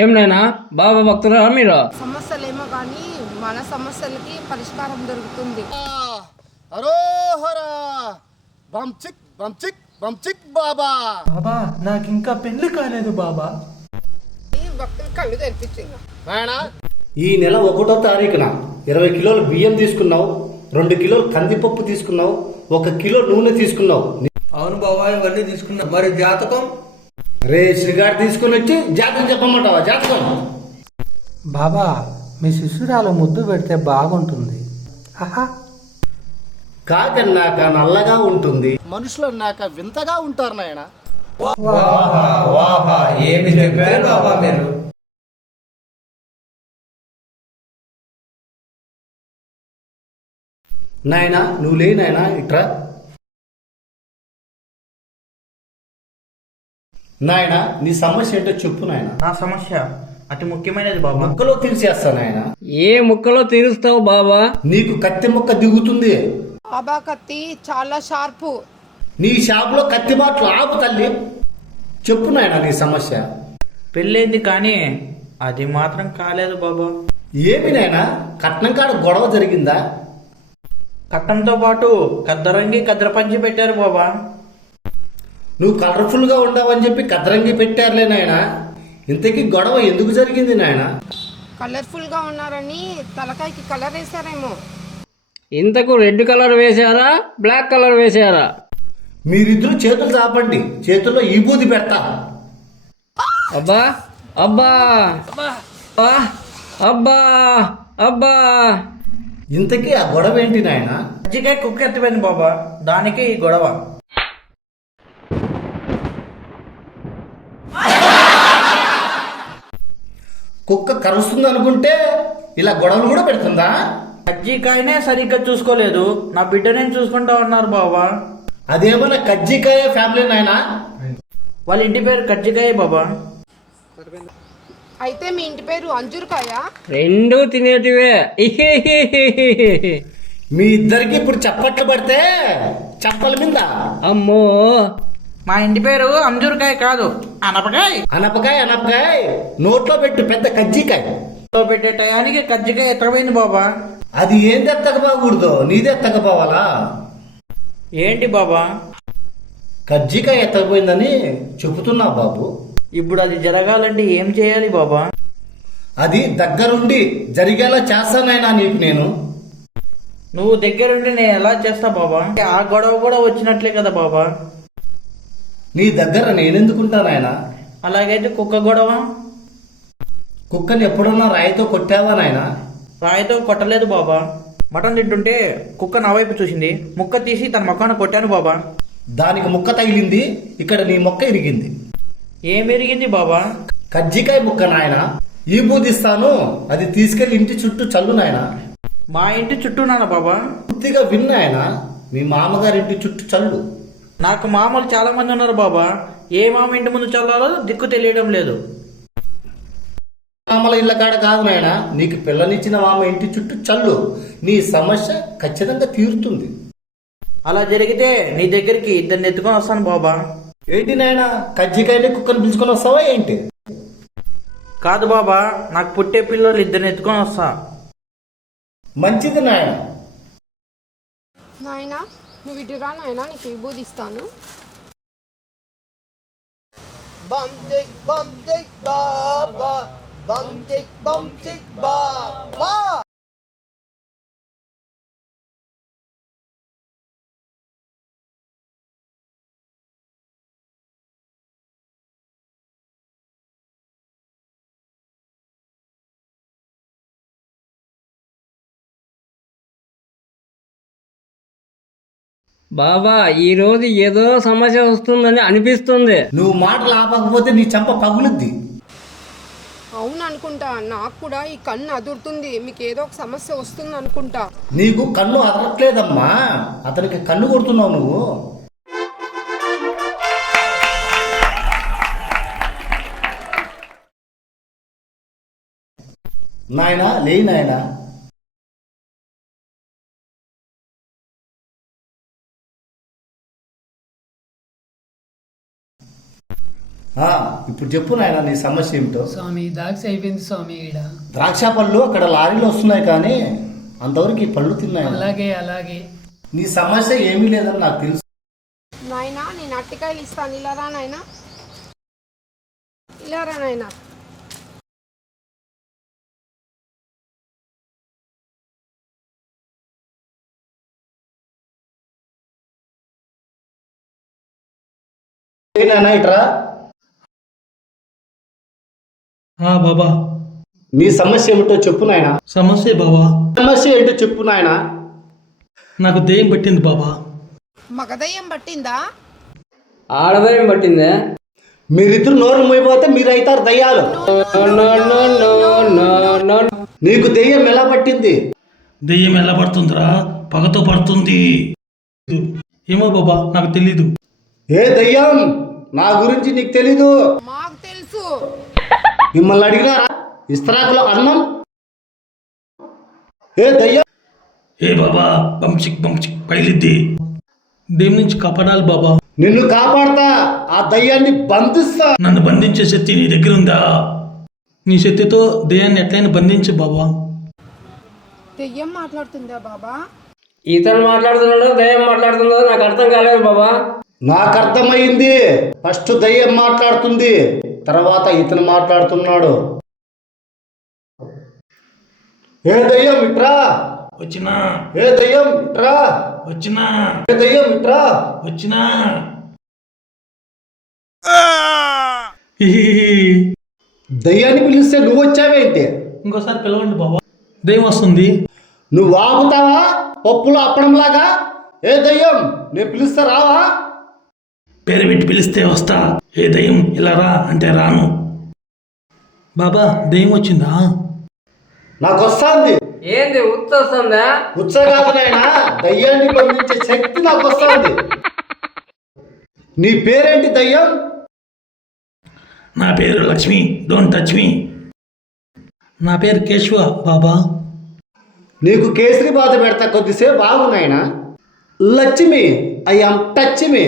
ఏం నాయనా బాబా భక్తురా మీరు? సమస్యలేమో కానీ మన సమస్యలకి పరిష్కారం దొరుకుతుంది. హరోహరా బంచిక్ బంచిక్ బంచిక్ బాబా. బాబా నాకు ఇంకా పెళ్లి కాలేదు బాబా. ఈ భక్తులు కళ్ళు తెరిపించింది. నాయనా ఈ నెల 1వ తారీఖున 20 కిలోలు బియ్యం తీసుకున్నావు, 2 కిలోలు కందిపప్పు తీసుకున్నావు, 1 కిలో నూనె తీసుకున్నావు. అవును బాబా ఇవన్నీ తీసుకున్నా. మరి జాతకం? రేషన్ కార్డు తీసుకుని వచ్చి జాతకం చెప్పమంటావా? జాతకం బాబా మీ శిష్యురాలు ముద్దు పెడితే బాగుంటుంది. కాకన్నాక నల్లగా ఉంటుంది, మనుషులు అన్నాక వింతగా ఉంటారు నాయన. ఏమి చెప్పారు బాబా మీరు? నాయన నువ్వు లే నాయన ఇట్రా. నాయన నీ సమస్య ఏంటో చెప్పు నాయన. నా సమస్య అతి ముఖ్యమైనది బాబా. ముక్కలో తీర్చేస్తా నాయన. ఏ ముక్కలో తీరుస్తావు బాబా? నీకు కత్తి ముక్క దిగుతుంది. బాబా కత్తి చాలా షార్పు. నీ షాపులో కత్తి మాటలు ఆపు తల్లి. చెప్పు నాయన నీ సమస్య. పెళ్ళైంది కానీ అది మాత్రం కాలేదు బాబా. ఏమి నాయన కట్నం కాడ గొడవ జరిగిందా? కట్టంతో పాటు కద్దరంగి కద్దర పంచి పెట్టారు బాబా. నువ్వు కలర్ఫుల్ గా ఉండవని చెప్పి కద్దరంగి పెట్టారులే నాయన. ఇంతకీ గొడవ ఎందుకు జరిగింది నాయన? కలర్ఫుల్ గా ఉన్నారని తలకాయకి కలర్ వేశారేమో. ఇంతకు రెడ్ కలర్ వేశారా, బ్లాక్ కలర్ వేశారా? మీరిద్దరు చేతులు చాపండి, చేతుల్లో ఈ బూది పెడతా. అబ్బా అబ్బా అబ్బా అబ్బా అబ్బా. ఇంతకీ ఆ గొడవ ఏంటి నాయన? కజ్జికాయ కుక్క ఎత్తిపోయింది బాబా, దానికి ఈ గొడవ. కుక్క కరుస్తుంది అనుకుంటే ఇలా గొడవలు కూడా పెడుతుందా? కజ్జికాయనే సరిగ్గా చూసుకోలేదు, నా బిడ్డ నేను చూసుకుంటా ఉన్నారు బాబా. అదేమన్నా కజ్జికాయ ఫ్యామిలీ నాయనా? వాళ్ళ ఇంటి పేరు కజ్జికాయ బాబా. అయితే మీ ఇంటి పేరు అంజూర్కాయ? రెండు తినేటివే. మీ ఇద్దరికి ఇప్పుడు చప్పట్లు పడితే చప్పల మీద. అమ్మో మా ఇంటి పేరు అంజూరకాయ కాదు, అనపకాయ. అనపకాయ అనపకాయ నోట్లో పెట్టు, పెద్ద కజ్జికాయ పెట్టే టయానికి కజ్జికాయ ఎత్తకపోయింది బాబా. అది ఏంది ఎత్తకపోకూడదు, నీదే ఎత్తకపోవాలా? ఏంటి బాబా? కజ్జికాయ ఎత్తకపోయిందని చెబుతున్నా బాబు. ఇప్పుడు అది జరగాలంటే ఏం చేయాలి బాబా? అది దగ్గరుండి జరిగేలా చేస్తానైనా నీకు నేను. నువ్వు దగ్గరుండి నేను ఎలా చేస్తా బాబా? ఆ గొడవ కూడా వచ్చినట్లే కదా బాబా. నీ దగ్గర నేనెందుకుంటానాయనా? అలాగైతే కుక్క గొడవ? కుక్కని ఎప్పుడన్నా రాయితో కొట్టావా నాయనా? రాయితో కొట్టలేదు బాబా. మటన్ తింటుంటే కుక్క నా వైపు చూసింది, ముక్క తీసి తన మొక్కను కొట్టాను బాబా. దానికి ముక్క తగిలింది, ఇక్కడ నీ మొక్క ఇరిగింది. ఏం ఎరిగింది బాబా? కజ్జికాయ ముక్క నాయన. ఈ బూదిస్తాను, అది తీసుకెళ్లి ఇంటి చుట్టూ చల్లు నాయన. మా ఇంటి చుట్టూనా బాబా? పూర్తిగా విన్నాయన, మీ మామగారి ఇంటి చుట్టూ చల్లు. నాకు మామలు చాలా మంది ఉన్నారు బాబా, ఏ మామ ఇంటి ముందు చల్లాలో దిక్కు తెలియడం లేదు. మామల ఇళ్ళ కాడ కాదు నాయన, నీకు పిల్లనిచ్చిన మామ ఇంటి చుట్టూ చల్లు. నీ సమస్య ఖచ్చితంగా తీరుతుంది. అలా జరిగితే నీ దగ్గరికి ఇద్దరిని ఎత్తుకొని వస్తాను బాబా. ఏంటి నాయన, కజ్జికాయని కుక్కను పిలుచుకొని వస్తావా ఏంటి? కాదు బాబా, నాకు పుట్టే పిల్లలు ఇద్దరిని ఎత్తుకొని వస్తా. మంచిది నాయన. నాయనా నువ్వు ఇటురా నాయనా, నీకు విభూదిస్తాను. బాబా ఈరోజు ఏదో సమస్య వస్తుందని అనిపిస్తుంది. నువ్వు మాటలు ఆపకపోతే నీ చెంప పగులుద్ది. అవును అనుకుంటా, నాకు కూడా ఈ కన్ను అదురుతుంది. మీకు ఏదో ఒక సమస్య వస్తుంది అనుకుంటా. నీకు కన్ను అదరట్లేదమ్మా, అతనికి కన్ను కొడుతున్నావు నువ్వు. నాయనా లే నాయనా. ఇప్పుడు చెప్పు నాయన నీ సమస్య ఏమిటో. స్వామి దాక్ష అయిపోయింది స్వామి ఈడ. ద్రాక్ష పళ్ళు అక్కడ లారీలో వస్తున్నాయి కానీ అంతవరకు ఈ పళ్ళు తిన్నాయి. అలాగే అలాగే. నీ సమస్య ఏమీ లేదని నాకు తెలుసు. నాయనా నేను అట్టికాయలు ఇస్తాను, ఇలా రా నాయనా, ఇలా రా నాయనా. ఇట్రా. బాబా నీ సమస్య ఏమిటో చెప్పు నాయన. సమస్య బాబా, సమస్య ఏంటో చెప్పు నాయన. నాకు దెయ్యం పట్టింది బాబా. మగదయ్యం పట్టిందా? ఆడదయం పట్టిందే. మీరిద్దరు నోరు మోయిపోతే మీరు అవుతారు దయ్యాలు. నీకు దెయ్యం ఎలా పట్టింది? దెయ్యం ఎలా పడుతుందిరా? పగతో పడుతుంది. ఏమో బాబా నాకు తెలీదు. ఏ దయ్యం? నా గురించి నీకు తెలీదు. మాకు తెలుసు. మిమ్మల్ని అడిగినారా ఇస్తరాకులో అన్నం? ఏ దయ్యం? ఏ బాబా బంచిక్ పైలిద్ది. దెయ్యం నుంచి కాపాడాలి బాబా. నిన్ను కాపాడతా, ఆ దయ్యాన్ని బంధిస్తా. నన్ను బంధించే శక్తి నీ దగ్గర ఉందా? నీ శక్తితో దెయ్యాన్ని ఎట్లయినా బంధించు బాబా. దెయ్యం మాట్లాడుతుందా బాబా? ఇతను మాట్లాడుతున్నాడో దయ్యం మాట్లాడుతుందో నాకు అర్థం కాలేదు బాబా. నాకు అర్థమైంది. ఫస్ట్ దయ్యం మాట్లాడుతుంది, తర్వాత ఇతను మాట్లాడుతున్నాడు. ఏ దయ్యం ఇట్రా. వచ్చినా. ఏ దయ్యం ఇట్రా. వచ్చినా. ఏ దయ్యం ఇట్రా. వచ్చినా. దయ్యాన్ని పిలిస్తే నువ్వు వచ్చావేంటి? ఇంకోసారి పిలవండి బాబా. దెయ్యం వస్తుంది. నువ్వు ఆగుతావా పప్పులో అప్పడంలాగా? ఏ దయ్యం, నేను పిలిస్తే రావా? పేరు పెట్టి పిలిస్తే వస్తా. ఏ దయ్యం ఇలా రా అంటే రాను. బాబా దెయ్యం వచ్చిందా? నాకు వస్తుంది. ఏంది ఉత్తొస్తుందా? ఉత్సగాదు నాయనా, దయ్యాన్ని బంధించే శక్తి నాకు వస్తుంది. నీ పేరేంటి దయ్యం? నా పేరు లక్ష్మి. Don't touch me. నా పేరు కేశవ బాబా. నీకు కేసరి బాధ పెడతా కొద్దిసేపు బాగు నాయనా. Lakshmi, I am touch me.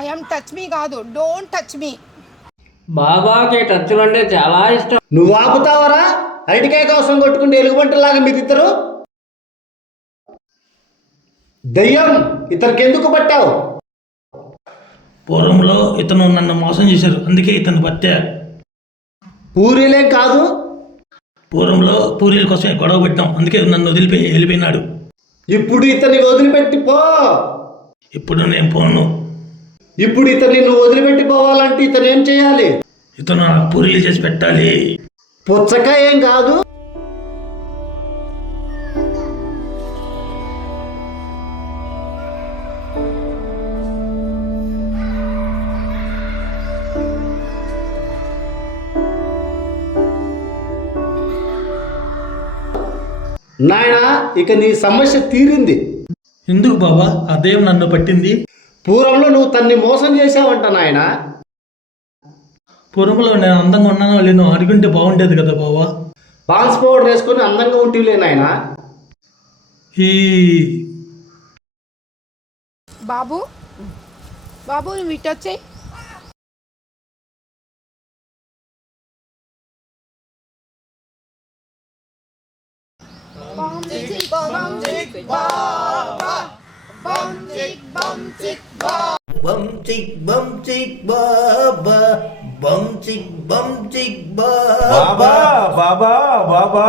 I am touch me కాదు, డోంట్ టచ్ మీ. బాబాకి టచ్లు అంటే చాలా ఇష్టం. నువ్వు ఆపుతావరా? అరటికాయ కోసం కొట్టుకుంటే ఎలుగుబంటలాగా మీరిద్దరు. దయ్యం, ఇతనికి ఎందుకు పట్టావు? పూర్వంలో ఇతను నన్ను మోసం చేశారు, అందుకే ఇతను పట్టా. పూరీలేం కాదు. పూర్వంలో పూరీల కోసమే గొడవ పెట్టాం, అందుకే నన్ను వెళ్ళిపోయినాడు. ఇప్పుడు ఇతన్ని వదిలిపెట్టి పో. ఇప్పుడు నేను పోను. ఇప్పుడు ఇతన్ని నువ్వు వదిలిపెట్టి పోవాలంటే ఇతను ఏం చేయాలి? ఇతను నాకు పూరీలు చేసి పెట్టాలి. పుచ్చకాయ ఏం కాదు. నాయనా, ఇక నీ సమస్య తీరింది. ఎందుకు బాబా ఆ దెయ్యం నన్ను పట్టింది? పూర్వంలో నువ్వు తన్ని మోసం చేసావంట నాయనా. పూర్వంలో నేను అందంగా ఉన్నానో లేనో అడుగుంటే బాగుండేది కదా బాబా. పాన్స్ పౌడర్ వేసుకొని అందంగా ఉంటివిలే నాయనా. ఈ బాబు, బాబు నువ్వు ఇటు వచ్చేయ్. బాబా బాబా బాబా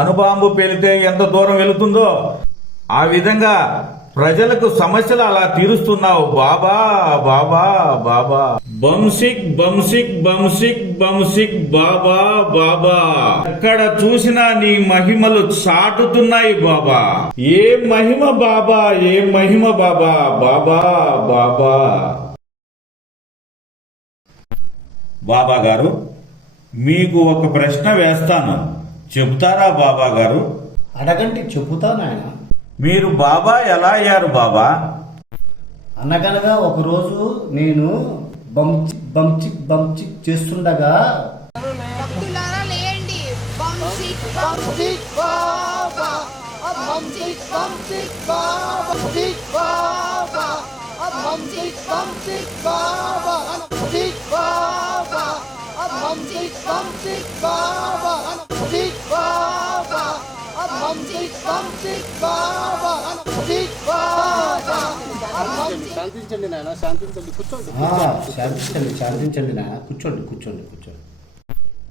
అణుబాంబు పేలితే ఎంత దూరం వెళుతుందో ఆ విధంగా ప్రజలకు సమస్యలు అలా తీరుస్తున్నావు బాబా బాబా బాబా. బంసిక్ బంసిక్ బంసిక్ బంసిక్ బాబా బాబా. ఎక్కడ చూసినా నీ మహిమలు చాటుతున్నాయి బాబా. ఏ మహిమ బాబా, ఏ మహిమ బాబా బాబా బాబా. బాబా గారు, మీకు ఒక ప్రశ్న వేస్తాను, చెబుతారా బాబా గారు? అడగండి, చెబుతా నాయన. మీరు బాబా ఎలా అయ్యారు బాబా? అనగనగా ఒకరోజు నేను బంచిక్ చేస్తుండగా భక్తులారా లేయండి. బంసిక్ బంసిక్ బాబా, బంసిక్ బంసిక్ బాబా, బంసిక్ బాబా, బంసిక్ బంసిక్ బాబా, బంసిక్ బాబా. శాంతించండి నాయన, శాంతించండి, కూర్చోండి. శాంతించండి, శాంతించండి నాయన, కూర్చోండి, కూర్చోండి, కూర్చోండి.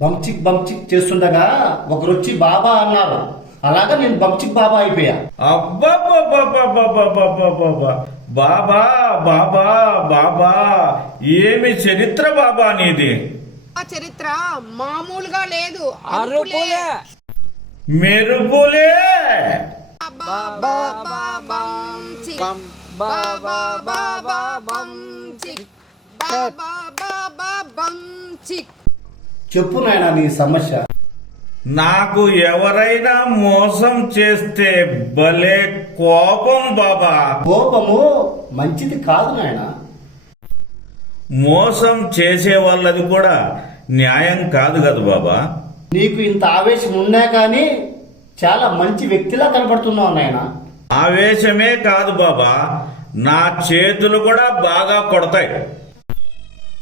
బంచిక్ బంచిక్ చేస్తుండగా ఒకరు వచ్చి బాబా అన్నారు. అలాగా నేను బంచిక్ బాబా అయిపోయా. అబ్బబ్బబ్బబ్బబ్బబ్బబ్బబ్బబ్బ. బాబా బాబా బాబా, ఏమి చరిత్ర బాబా నీది. ఆ చరిత్ర మామూలుగా లేదు. అరుపులే మెరుపులే. చెప్పు నాయన నీ సమస్య. నాకు ఎవరైనా మోసం చేస్తే భలే కోపం బాబా. కోపము మంచిది కాదు నాయన. మోసం చేసే వాళ్ళది కూడా న్యాయం కాదు కదా బాబా. నీకు ఇంత ఆవేశం ఉన్నా కానీ చాలా మంచి వ్యక్తిలా కనపడుతున్నావు నాయన. ఆవేశమే కాదు బాబా, నా చేతులు కూడా బాగా కొడతాయి.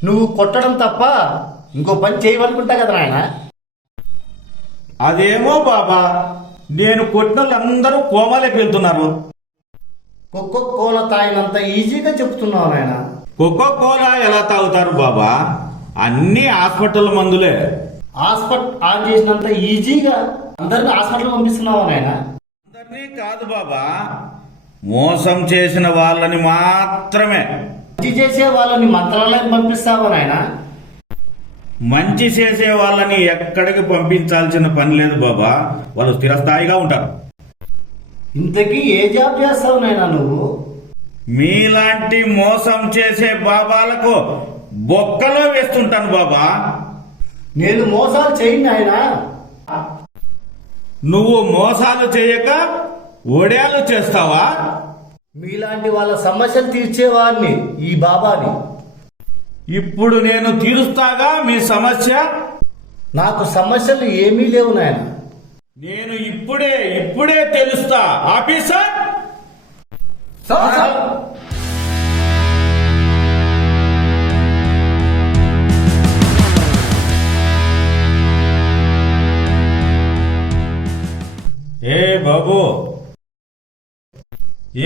నువ్వు కొట్టడం తప్ప ఇంకో పని చేయవనుకుంటా కదా నాయన. అదేమో బాబా, నేను కొట్టిన వాళ్ళందరూ కోమాలోకి వెళ్తున్నారు. కోకో కోలా తాగినంత ఈజీగా చెప్తున్నావు నాయన. కోకో కోలా ఎలా తాగుతారు బాబా? అన్ని హాస్పిటల్ మందులే. హాస్పిటల్ ఆన్ చేసినంత ఈజీగా అందరిని హాస్పిటల్ పంపిస్తున్నావు నాయన. అందరినీ కాదు బాబా, మోసం చేసిన వాళ్ళని మాత్రమే. మంచి చేసే వాళ్ళని మంత్రాలయం పంపిస్తావా నాయన. మంచి చేసే వాళ్ళని ఎక్కడికి పంపించాల్సిన పని లేదు బాబా, వాళ్ళు స్థిరస్థాయిగా ఉంటారు. ఇంతకీ ఏ జాబ్ చేస్తావు నాయన నువ్వు? మీలాంటి మోసం చేసే బాబాలకు బొక్కలో వేస్తుంటాను బాబా. నేను మోసాలు చేయను నాయన. నువ్వు మోసాలు చేయక ఒడేలు చేస్తావా? మీలాంటి వాళ్ళ సమస్యలు తీర్చేవాడిని ఈ బాబాని. ఇప్పుడు నేను తీరుస్తాగా మీ సమస్య. నాకు సమస్యలు ఏమీ లేవు నాయన. నేను ఇప్పుడే తెలుస్తా ఆఫీసర్. ఏ బాబు,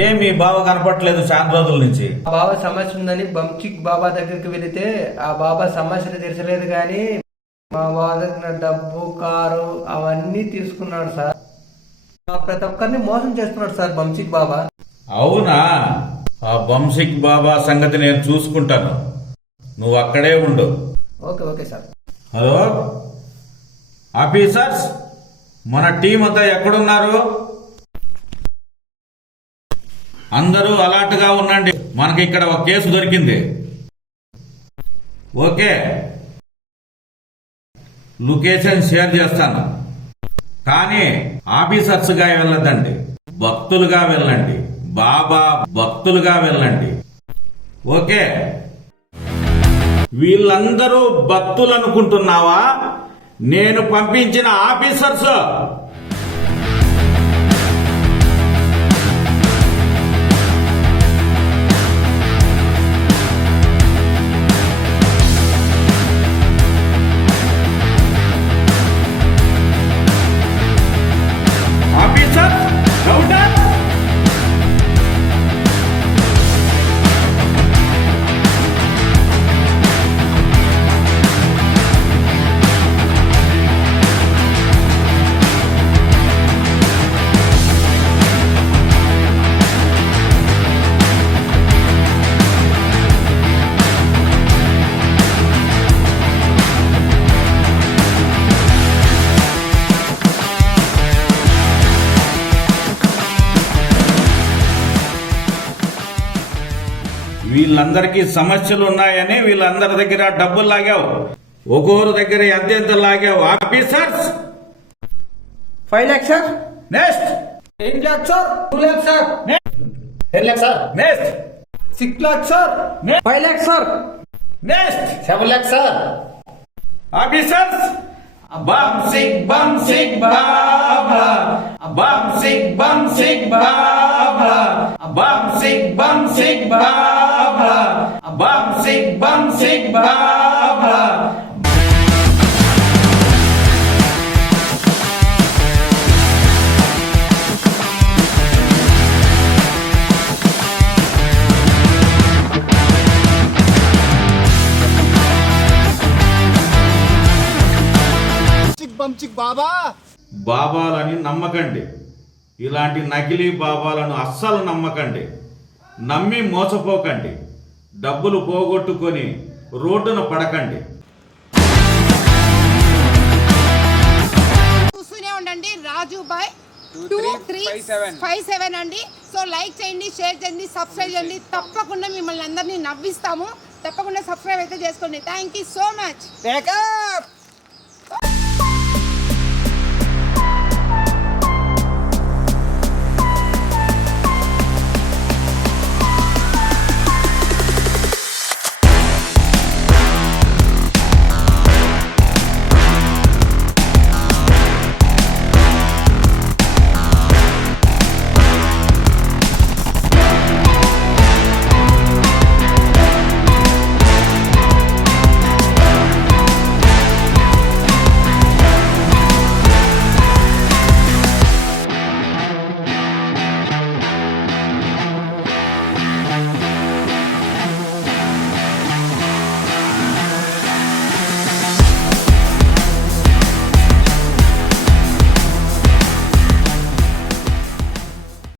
ఏ మీ బావ కనపట్లేదు చాలా రోజుల నుంచి. బాబా సమస్య ఉందని బంచిక్ బాబా దగ్గరికి వెళితే ఆ బాబా సమస్యలు తీర్చలేదు కానీ మా బాబా దగ్గర డబ్బు, కారు అవన్నీ తీసుకున్నాడు సార్. ప్రతి ఒక్కరిని మోసం చేస్తున్నాడు సార్ బంచిక్ బాబా. అవునా? ఆ బంసిక్ బాబా సంగతి నేను చూసుకుంటాను, నువ్వు అక్కడే ఉండు. Okay okay sir. Hello officers, మన టీం అంతా ఎక్కడున్నారు? అందరూ అలర్ట్ గా ఉండండి, మనకి ఇక్కడ ఒక కేసు దొరికింది. ఓకే, లొకేషన్ షేర్ చేస్తాను, కానీ ఆఫీసర్స్ గా వెళ్ళదండి, భక్తులుగా వెళ్ళండి. బాబా భక్తులుగా వెళ్ళండి. ఓకే, వీళ్ళందరూ భక్తులు అనుకుంటున్నావా? నేను పంపించిన ఆఫీసర్స్. Officer counter. వీళ్ళందరికీ సమస్యలు ఉన్నాయని వీళ్ళందరి దగ్గర డబ్బులు లాగావు. ఒక్కొరు దగ్గర ఎంత లాగావు? Officers 5 lakhs sir. Next 8 lakhs sir. 2 lakhs sir. 10 lakhs sir. Next 6 lakhs sir. 5 lakhs sir. Next 7 lakhs sir. Officers బంసిక్ బంసిక్ బాబా, బంసిక్ బంసిక్ బాబా, బంసిక్ బంసిక్ బాబా, బంసిక్ బంసిక్ బాబా. బాబా. బాబాలని నమ్మకండి. ఇలాంటి నకిలీ బాబాలను అస్సలు నమ్మకండి. నమ్మి మోసపోకండి. డబ్బులు పోగొట్టుకొని రోడ్డున పడకండి. చూస్తూనే ఉండండి రాజుబాయ్ 2357 అండి. సో లైక్ చేయండి, షేర్ చేయండి, సబ్స్క్రైబ్ చేయండి. తప్పకుండా మిమ్మల్ని అందరినీ నవ్విస్తాము. తప్పకుండా సబ్స్క్రైబ్ అయితే చేసుకోండి. Thank you so much.